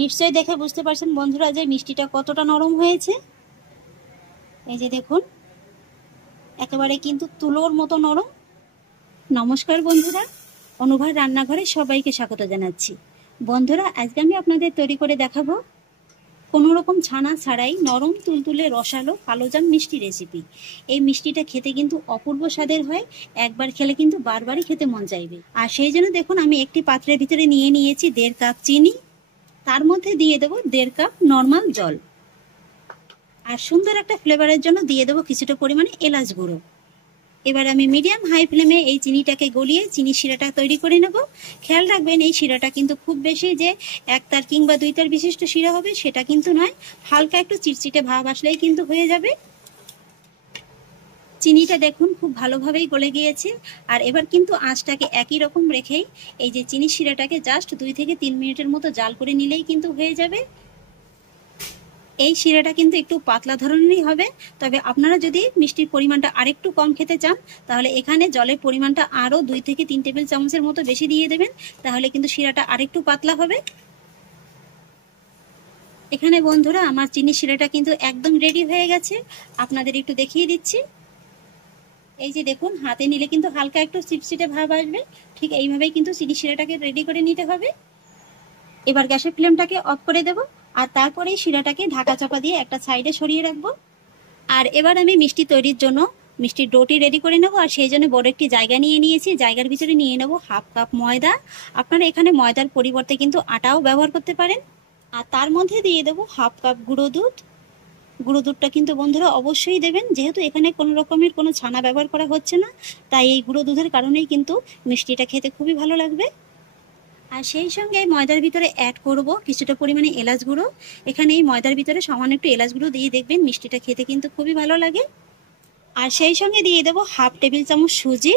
নিশ্চয়ই দেখে বুঝতে পারছেন বন্ধুরা যে মিষ্টিটা কতটা নরম হয়েছে। এই যে দেখুন, একেবারে কিন্তু তুলোর মতো নরম। নমস্কার বন্ধুরা, অনুভার রান্নাঘরে সবাইকে স্বাগত জানাচ্ছি। বন্ধুরা, আজকে আমি আপনাদের তৈরি করে দেখাবো কোনো রকম ছানা ছাড়াই নরম তুলতুলে রসালো কালোজাম মিষ্টি রেসিপি। এই মিষ্টিটা খেতে কিন্তু অপূর্ব স্বাদের হয়, একবার খেলে কিন্তু বারবারই খেতে মন চাইবে। আর সেই জন্য দেখুন, আমি একটি পাত্রের ভিতরে নিয়ে নিয়েছি 1.5 কাপ চিনি, তার মধ্যে দিয়ে দেবো 1.5 কাপ নর্মাল জল, আর সুন্দর একটা ফ্লেভারের জন্য দিয়ে দেবো কিছুটা পরিমাণে এলাচ গুঁড়ো। এবার আমি মিডিয়াম হাই ফ্লেমে এই চিনিটাকে গলিয়ে চিনি শিরাটা তৈরি করে নেব। খেয়াল রাখবেন, এই শিরাটা কিন্তু খুব বেশি যে 1 তার কিংবা 2 তার বিশিষ্ট শিরা হবে সেটা কিন্তু নয়, হালকা একটু চিটচিটে ভাব আসলেই কিন্তু হয়ে যাবে। চিনিটা দেখুন খুব ভালোভাবেই গলে গিয়েছে। আর এবার কিন্তু আঁচটাকে একই রকম রেখেই এই যে চিনি শিরাটাকে জাস্ট 2 থেকে 3 মিনিটের মতো জাল করে নিলেই কিন্তু হয়ে যাবে। এই শিরাটা কিন্তু একটু পাতলা ধরনেরই হবে, তবে আপনারা যদি মিষ্টির পরিমাণটা আরেকটু কম খেতে চান তাহলে এখানে জলের পরিমাণটা আরও 2 থেকে 3 টেবিল চামচের মতো বেশি দিয়ে দেবেন, তাহলে কিন্তু শিরাটা আরেকটু পাতলা হবে। এখানে বন্ধুরা আমার চিনি শিরাটা কিন্তু একদম রেডি হয়ে গেছে, আপনাদের একটু দেখিয়ে দিচ্ছি। এই যে দেখুন, হাতে নিলে কিন্তু হালকা একটু চিটচিটে ভাব আসবে, ঠিক এইভাবেই কিন্তু চিনি শিরাটাকে রেডি করে নিতে হবে। এবার গ্যাসের ফ্লেমটাকে অফ করে দেব, আর তারপরে শিরাটাকে ঢাকা চাপা দিয়ে একটা সাইডে সরিয়ে রাখবো। আর এবার আমি মিষ্টি তৈরির জন্য মিষ্টির ডোটি রেডি করে নেব, আর সেই জন্য বড় একটি জায়গা নিয়ে নিয়েছি। জায়গার ভিতরে নিয়ে নেব 1/2 কাপ ময়দা। আপনারা এখানে ময়দার পরিবর্তে কিন্তু আটাও ব্যবহার করতে পারেন। আর তার মধ্যে দিয়ে দেবো 1/2 কাপ গুঁড়ো দুধ। গুঁড়ো দুধটা কিন্তু বন্ধুরা অবশ্যই দেবেন, যেহেতু এখানে কোনো রকমের কোনো ছানা ব্যবহার করা হচ্ছে না, তাই এই গুঁড়ো দুধের কারণেই কিন্তু মিষ্টিটা খেতে খুবই ভালো লাগবে। আর সেই সঙ্গে ময়দার ভিতরে অ্যাড করব কিছুটা পরিমাণে এলাচ গুঁড়ো। এখানে এই ময়দার ভিতরে সামান্য একটু এলাচ গুঁড়ো দিয়ে দেখবেন মিষ্টিটা খেতে কিন্তু খুবই ভালো লাগে। আর সেই সঙ্গে দিয়ে দেবো 1/2 টেবিল চামচ সুজি।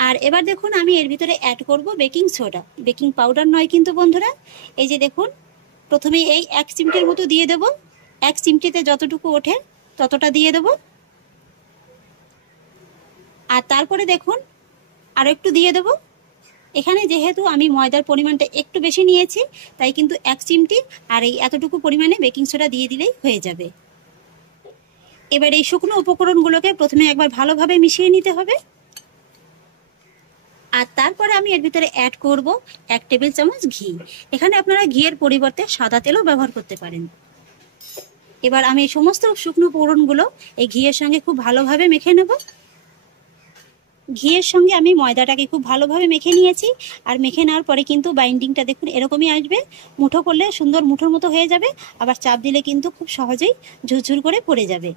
আর এবার দেখুন, আমি এর ভিতরে অ্যাড করব বেকিং সোডা, বেকিং পাউডার নয় কিন্তু বন্ধুরা। এই যে দেখুন, প্রথমে এই 1 চিমটির মতো দিয়ে দেব, 1 চিমটিতে যতটুকু ওঠে ততটা দিয়ে দেব। আর তারপরে দেখুন আরও একটু দিয়ে দেব। এখানে যেহেতু আমি ময়দার পরিমাণটা একটু বেশি নিয়েছি, তাই কিন্তু 1 চিমটি আর এই এতটুকু পরিমাণে বেকিং সোডা দিয়ে দিলেই হয়ে যাবে। এবার এই শুকনো উপকরণগুলোকে প্রথমে একবার ভালোভাবে মিশিয়ে নিতে হবে। আর তারপরে আমি এর ভিতরে অ্যাড করব 1 টেবিল চামচ ঘি। এখানে আপনারা ঘিয়ের পরিবর্তে সাদা তেলও ব্যবহার করতে পারেন। এবার আমি এই সমস্ত শুকনো উপকরণগুলো এই ঘিয়ের সঙ্গে খুব ভালোভাবে মেখে নেব। ঘিয়ের সঙ্গে আমি ময়দাটাকে খুব ভালোভাবে মেখে নিয়েছি। আর মেখে নেওয়ার পরে কিন্তু বাইন্ডিংটা দেখুন এরকমই আসবে, মুঠো করলে সুন্দর মুঠোর মতো হয়ে যাবে, আবার চাপ দিলে কিন্তু খুব সহজেই ঝুরঝুর করে পড়ে যাবে।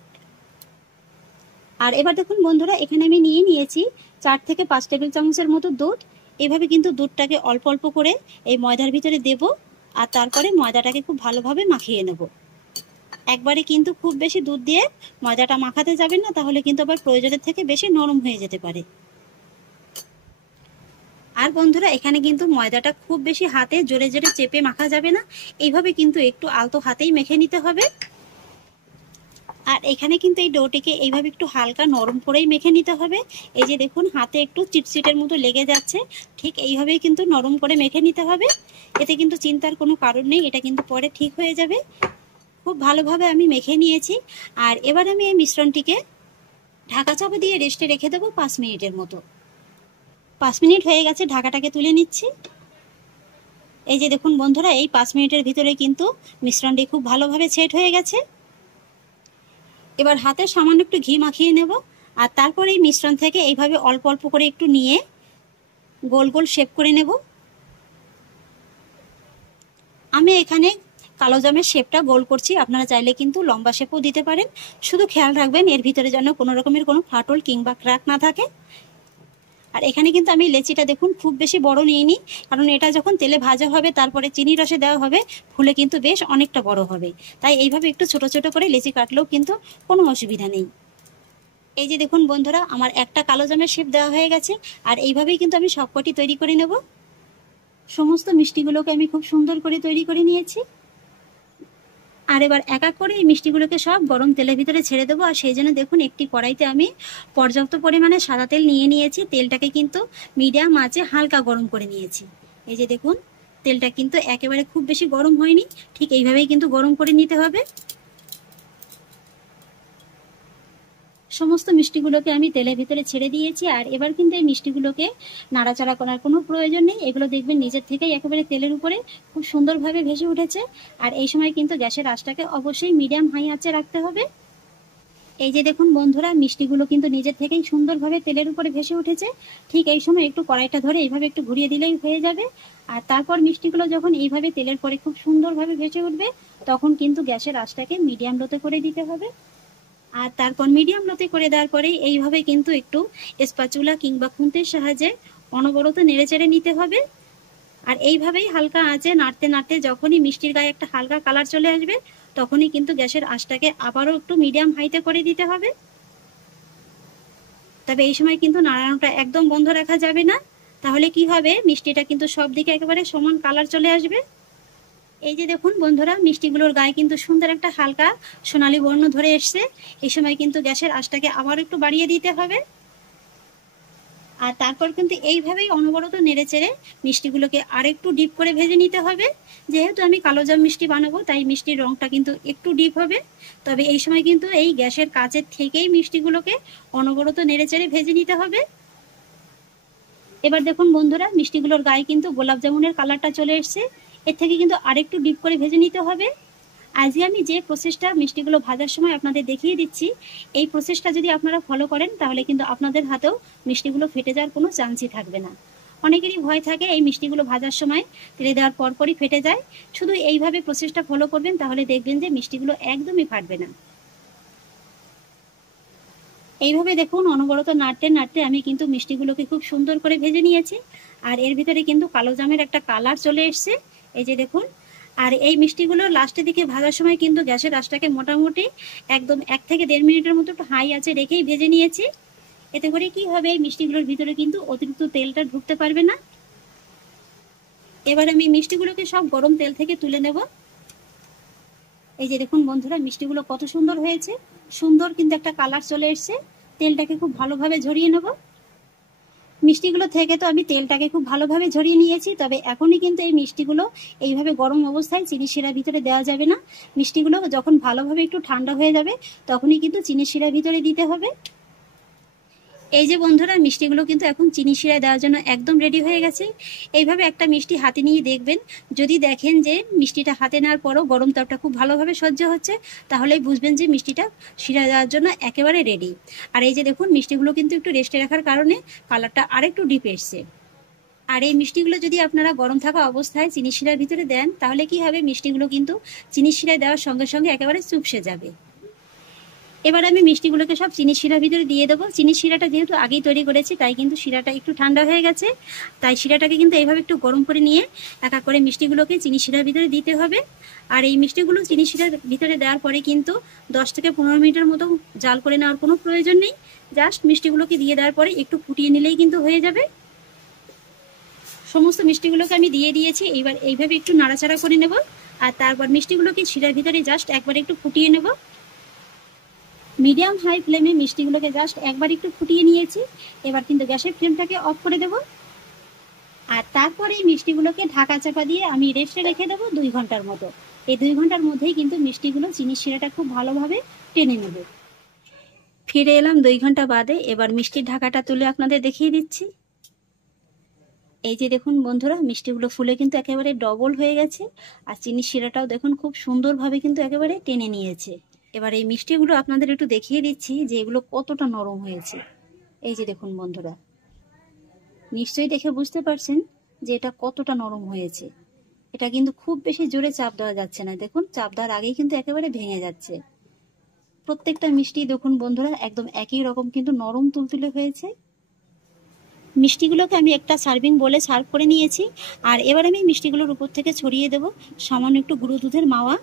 আর এবার দেখুন বন্ধুরা, এখানে আমি নিয়ে নিয়েছি 4 থেকে 5 টেবিল চামচের মতো দুধ। এভাবে কিন্তু দুধটাকে অল্প অল্প করে এই ময়দার ভিতরে দেব, আর তারপরে ময়দাটাকে খুব ভালোভাবে মাখিয়ে নেব। একবারে কিন্তু খুব বেশি দুধ দিয়ে ময়দাটা মাখাতে যাবেন না, তাহলে কিন্তু আবার প্রয়োজনের থেকে বেশি নরম হয়ে যেতে পারে। আর বন্ধুরা, এখানে কিন্তু ময়দাটা খুব বেশি হাতে জোরে জোরে চেপে মাখা যাবে না, এইভাবে কিন্তু একটু আলতো হাতেই মেখে নিতে হবে। আর এখানে কিন্তু এই ডোটিকে এইভাবে একটু হালকা নরম করেই মেখে নিতে হবে। এই যে দেখুন, হাতে একটু চিটচিটের মতো লেগে যাচ্ছে, ঠিক এইভাবেই কিন্তু নরম করে মেখে নিতে হবে। এতে কিন্তু চিন্তার কোনো কারণ নেই, এটা কিন্তু পরে ঠিক হয়ে যাবে। খুব ভালোভাবে আমি মেখে নিয়েছি। আর এবার আমি এই মিশ্রণটিকে ঢাকা চাপা দিয়ে রেস্টে রেখে দেবো 5 মিনিটের মতো। 5 মিনিট হয়ে গেছে, ঢাকাটাকে তুলে নিচ্ছি। এই যে দেখুন বন্ধুরা, এই 5 মিনিটের ভিতরে কিন্তু মিশ্রণটি খুব ভালোভাবে সেট হয়ে গেছে। এবার হাতে সামান্য একটু ঘি মাখিয়ে নেব, আর তারপরে এই মিশ্রণ থেকে এইভাবে অল্প অল্প করে একটু নিয়ে গোল গোল শেপ করে নেব। আমি এখানে কালো জামের শেপটা গোল করছি, আপনারা চাইলে কিন্তু লম্বা শেপও দিতে পারেন। শুধু খেয়াল রাখবেন এর ভিতরে যেন কোনো রকমের কোনো ফাটল কিংবা ক্র্যাক না থাকে। আর এখানে কিন্তু আমি লেচিটা দেখুন খুব বেশি বড় নিইনি, কারণ এটা যখন তেলে ভাজা হবে তারপরে চিনি রসে দেওয়া হবে, ফুলে কিন্তু বেশ অনেকটা বড় হবে। তাই এইভাবে একটু ছোট ছোট করে লেচি কাটলেও কিন্তু কোনো অসুবিধা নেই। এই যে দেখুন বন্ধুরা, আমার একটা কালো জামের শেপ দেওয়া হয়ে গেছে। আর এইভাবেই কিন্তু আমি সবকটি তৈরি করে নেব। সমস্ত মিষ্টিগুলোকে আমি খুব সুন্দর করে তৈরি করে নিয়েছি। আর এবার এক এক করে এই মিষ্টিগুলোকে সব গরম তেলের ভিতরে ছেড়ে দেবো। আর সেই জন্য দেখুন, একটি কড়াইতে আমি পর্যাপ্ত পরিমাণে সাদা তেল নিয়ে নিয়েছি। তেলটাকে কিন্তু মিডিয়াম আঁচে হালকা গরম করে নিয়েছি। এই যে দেখুন, তেলটা কিন্তু একেবারে খুব বেশি গরম হয়নি, ঠিক এইভাবেই কিন্তু গরম করে নিতে হবে। সমস্ত মিষ্টিগুলোকে আমি তেলের ভিতরে ছেড়ে দিয়েছি, আর এবার কিন্তু এই মিষ্টিগুলোকে নাড়াচাড়া করার কোনো প্রয়োজন নেই। এগুলো দেখবেন নিজের থেকেই একেবারে তেলের উপরে খুব সুন্দরভাবে ভেসে উঠেছে। আর এই সময় কিন্তু গ্যাসের আঁচটাকে অবশ্যই মিডিয়াম হাই আঁচে রাখতে হবে। এই যে দেখুন বন্ধুরা, মিষ্টিগুলো কিন্তু নিজের থেকেই সুন্দরভাবে তেলের উপরে ভেসে উঠেছে। ঠিক এই সময় একটু কড়াইটা ধরে এইভাবে একটু ঘুরিয়ে দিলেই হয়ে যাবে। আর তারপর মিষ্টিগুলো যখন এইভাবে তেলের পরে খুব সুন্দরভাবে ভেসে উঠবে, তখন কিন্তু গ্যাসের আঁচটাকে মিডিয়াম লোতে করে দিতে হবে। আর তারপর মিডিয়াম লোতে করে দেওয়ার পরে এইভাবে কিন্তু একটু স্প্যাচুলা কিংবা খুন্তির সাহায্যে অনবরত নেড়েচেড়ে নিতে হবে। আর এইভাবেই হালকা আঁচে নাড়তে নাড়তে যখনই মিষ্টির গায়ে একটা হালকা কালার চলে আসবে, তখনই কিন্তু গ্যাসের আঁচটাকে আবারও একটু মিডিয়াম হাইতে করে দিতে হবে। তবে এই সময় কিন্তু নাড়ানোটা একদম বন্ধ রাখা যাবে না, তাহলে কি হবে, মিষ্টিটা কিন্তু সব দিকে একেবারে সমান কালার চলে আসবে। এই যে দেখুন বন্ধুরা, মিষ্টিগুলোর গায়ে কিন্তু সুন্দর একটা হালকা সোনালী বর্ণ ধরে এসছে। এই সময় কিন্তু গ্যাসের আঁচটাকে আবার একটু বাড়িয়ে দিতে হবে। আর তারপর কিন্তু এইভাবেই অনবরত নেড়েচেড়ে মিষ্টিগুলোকে আরেকটু ডিপ করে ভেজে নিতে হবে। যেহেতু আমি কালোজাম মিষ্টি বানাবো, তাই মিষ্টির রংটা কিন্তু একটু ডিপ হবে। তবে এই সময় কিন্তু এই গ্যাসের কাছের থেকেই মিষ্টিগুলোকে অনবরত নেড়েচেড়ে ভেজে নিতে হবে। এবার দেখুন বন্ধুরা, মিষ্টিগুলোর গায়ে কিন্তু গোলাপ জামুনের কালারটা চলে এসছে। এর থেকে কিন্তু আরেকটু ডিপ করে ভেজে নিতে হবে। আজকে আমি যে প্রসেসটা মিষ্টিগুলো ভাজার সময় আপনাদের দেখিয়ে দিচ্ছি, এই প্রসেসটা যদি আপনারা ফলো করেন, তাহলে কিন্তু আপনাদের হাতেও মিষ্টিগুলো ফেটে যাওয়ার কোনো চান্সই থাকবে না। অনেকেরই ভয় থাকে এই মিষ্টিগুলো ভাজার সময় তেলে দেওয়ার পরপরই ফেটে যায়। শুধু এইভাবে প্রসেসটা ফলো করবেন, তাহলে দেখবেন যে মিষ্টিগুলো একদমই ফাটবে না। এইভাবে দেখুন অনবরত নাড়তে নাড়তে আমি কিন্তু মিষ্টিগুলোকে খুব সুন্দর করে ভেজে নিয়েছি। আর এর ভিতরে কিন্তু কালো জামের একটা কালার চলে এসছে, এই যে দেখুন। আর এই মিষ্টিগুলো লাস্টের দিকে ভাজার সময় কিন্তু গ্যাসের আঁচটাকে মোটামুটি একদম 1 থেকে 1.5 মিনিটের মতো একটু হাই আঁচে রেখেই ভেজে নিয়েছি। এতে করে কি হবে, এই মিষ্টিগুলোর ভিতরে কিন্তু অতিরিক্ত তেলটা ঢুকতে পারবে না। এবার আমি মিষ্টিগুলোকে সব গরম তেল থেকে তুলে নেব। এই যে দেখুন বন্ধুরা, মিষ্টিগুলো কত সুন্দর হয়েছে, সুন্দর কিন্তু একটা কালার চলে এসছে। তেলটাকে খুব ভালোভাবে ঝরিয়ে নেব। মিষ্টিগুলো থেকে তো আমি তেলটাকে খুব ভালোভাবে ঝরিয়ে নিয়েছি। তবে এখনই কিন্তু এই মিষ্টিগুলো এইভাবে গরম অবস্থায় চিনি শিরার ভিতরে দেওয়া যাবে না। মিষ্টিগুলো যখন ভালোভাবে একটু ঠান্ডা হয়ে যাবে, তখনই কিন্তু চিনি শিরার ভিতরে দিতে হবে। এই যে বন্ধুরা, মিষ্টিগুলো কিন্তু এখন চিনি শিরায় দেওয়ার জন্য একদম রেডি হয়ে গেছে। এইভাবে একটা মিষ্টি হাতে নিয়ে দেখবেন, যদি দেখেন যে মিষ্টিটা হাতে নেওয়ার পরও গরম তাপটা খুব ভালোভাবে সহ্য হচ্ছে, তাহলেই বুঝবেন যে মিষ্টিটা শিরা দেওয়ার জন্য একেবারে রেডি। আর এই যে দেখুন, মিষ্টিগুলো কিন্তু একটু রেস্টে রাখার কারণে কালারটা আরেকটু ডিপ এসছে। আর এই মিষ্টিগুলো যদি আপনারা গরম থাকা অবস্থায় চিনি শিরার ভিতরে দেন, তাহলে কি হবে, মিষ্টিগুলো কিন্তু চিনি শিরায় দেওয়ার সঙ্গে সঙ্গে একেবারে চুপসে যাবে। এবার আমি মিষ্টিগুলোকে সব চিনি শিরার ভিতরে দিয়ে দেবো। চিনি শিরাটা যেহেতু আগেই তৈরি করেছি, তাই কিন্তু শিরাটা একটু ঠান্ডা হয়ে গেছে। তাই শিরাটাকে কিন্তু এইভাবে একটু গরম করে নিয়ে এক এক করে মিষ্টিগুলোকে চিনি শিরার ভিতরে দিতে হবে। আর এই মিষ্টিগুলো চিনি শিরার ভিতরে দেওয়ার পরে কিন্তু 10 থেকে 15 মিনিটের মতো জাল করে নেওয়ার কোনো প্রয়োজন নেই। জাস্ট মিষ্টিগুলোকে দিয়ে দেওয়ার পরে একটু ফুটিয়ে নিলেই কিন্তু হয়ে যাবে। সমস্ত মিষ্টিগুলোকে আমি দিয়ে দিয়েছি। এইবার এইভাবে একটু নাড়াচাড়া করে নেব। আর তারপর মিষ্টিগুলোকে শিরার ভিতরে জাস্ট একবার একটু ফুটিয়ে নেব। মিডিয়াম হাই ফ্লেমে মিষ্টিগুলোকে জাস্ট একবার একটু ফুটিয়ে নিয়েছি। এবার কিন্তু গ্যাসের ফ্লেমটাকে অফ করে দেব। আর তারপরে এই মিষ্টিগুলোকে ঢাকা চাপা দিয়ে আমি রেস্টে রেখে দেবো 2 ঘন্টার মতো। এই 2 ঘন্টার মধ্যেই কিন্তু মিষ্টিগুলো চিনির শিরাটা খুব ভালোভাবে টেনে নেবে। ফিরে এলাম 2 ঘন্টা বাদে। এবার মিষ্টির ঢাকাটা তুলে আপনাদের দেখিয়ে দিচ্ছি। এই যে দেখুন বন্ধুরা, মিষ্টিগুলো ফুলে কিন্তু একেবারে ডবল হয়ে গেছে। আর চিনির শিরাটাও দেখুন খুব সুন্দরভাবে কিন্তু একেবারে টেনে নিয়েছে। এবার এই মিষ্টিগুলো আপনাদের একটু দেখিয়ে দিচ্ছি যে এগুলো কতটা নরম হয়েছে। এই যে দেখুন বন্ধুরা, নিশ্চয়ই দেখে বুঝতে পারছেন যে এটা কতটা নরম হয়েছে। এটা কিন্তু খুব বেশি জোরে চাপ দেওয়া যাচ্ছে না। দেখুন, চাপ দেওয়ার আগেই কিন্তু একেবারে ভেঙে যাচ্ছে। প্রত্যেকটা মিষ্টি দেখুন বন্ধুরা, একদম একই রকম কিন্তু নরম তুলতুলে হয়েছে। মিষ্টিগুলোকে আমি একটা সার্ভিং বলে সার্ভ করে নিয়েছি। আর এবার আমি মিষ্টিগুলোর উপর থেকে ছড়িয়ে দেব সামান্য একটু গুঁড়ো দুধের মাওয়া।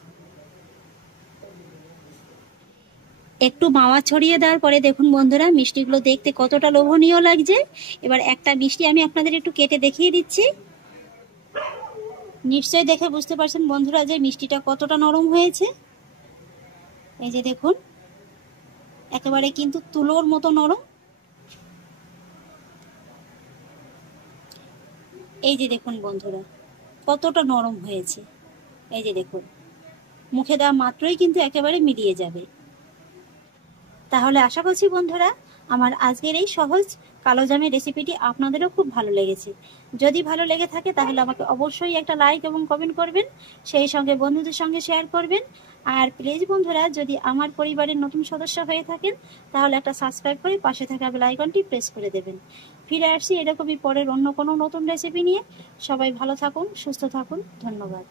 একটু মাওয়া ছড়িয়ে দেওয়ার পরে দেখুন বন্ধুরা, মিষ্টিগুলো দেখতে কতটা লোভনীয় লাগছে। এবার একটা মিষ্টি আমি আপনাদের একটু কেটে দেখিয়ে দিচ্ছি। নিশ্চয়ই দেখে বুঝতে পারছেন বন্ধুরা যে মিষ্টিটা কতটা নরম হয়েছে। এই যে দেখুন, একেবারে কিন্তু তুলোর মতো নরম। এই যে দেখুন বন্ধুরা, কতটা নরম হয়েছে। এই যে দেখুন, মুখে দেওয়া মাত্রই কিন্তু একেবারে মিলিয়ে যাবে। তাহলে আশা করছি বন্ধুরা আমার আজকের এই সহজ কালো জামের রেসিপিটি আপনাদেরও খুব ভালো লেগেছে। যদি ভালো লেগে থাকে তাহলে আমাকে অবশ্যই একটা লাইক এবং কমেন্ট করবেন, সেই সঙ্গে বন্ধুদের সঙ্গে শেয়ার করবেন। আর প্লিজ বন্ধুরা, যদি আমার পরিবারের নতুন সদস্য হয়ে থাকেন তাহলে একটা সাবস্ক্রাইব করে পাশে থাকা বেল আইকনটি প্রেস করে দেবেন। ফিরে আসছি এরকমই পরের অন্য কোনো নতুন রেসিপি নিয়ে। সবাই ভালো থাকুন, সুস্থ থাকুন, ধন্যবাদ।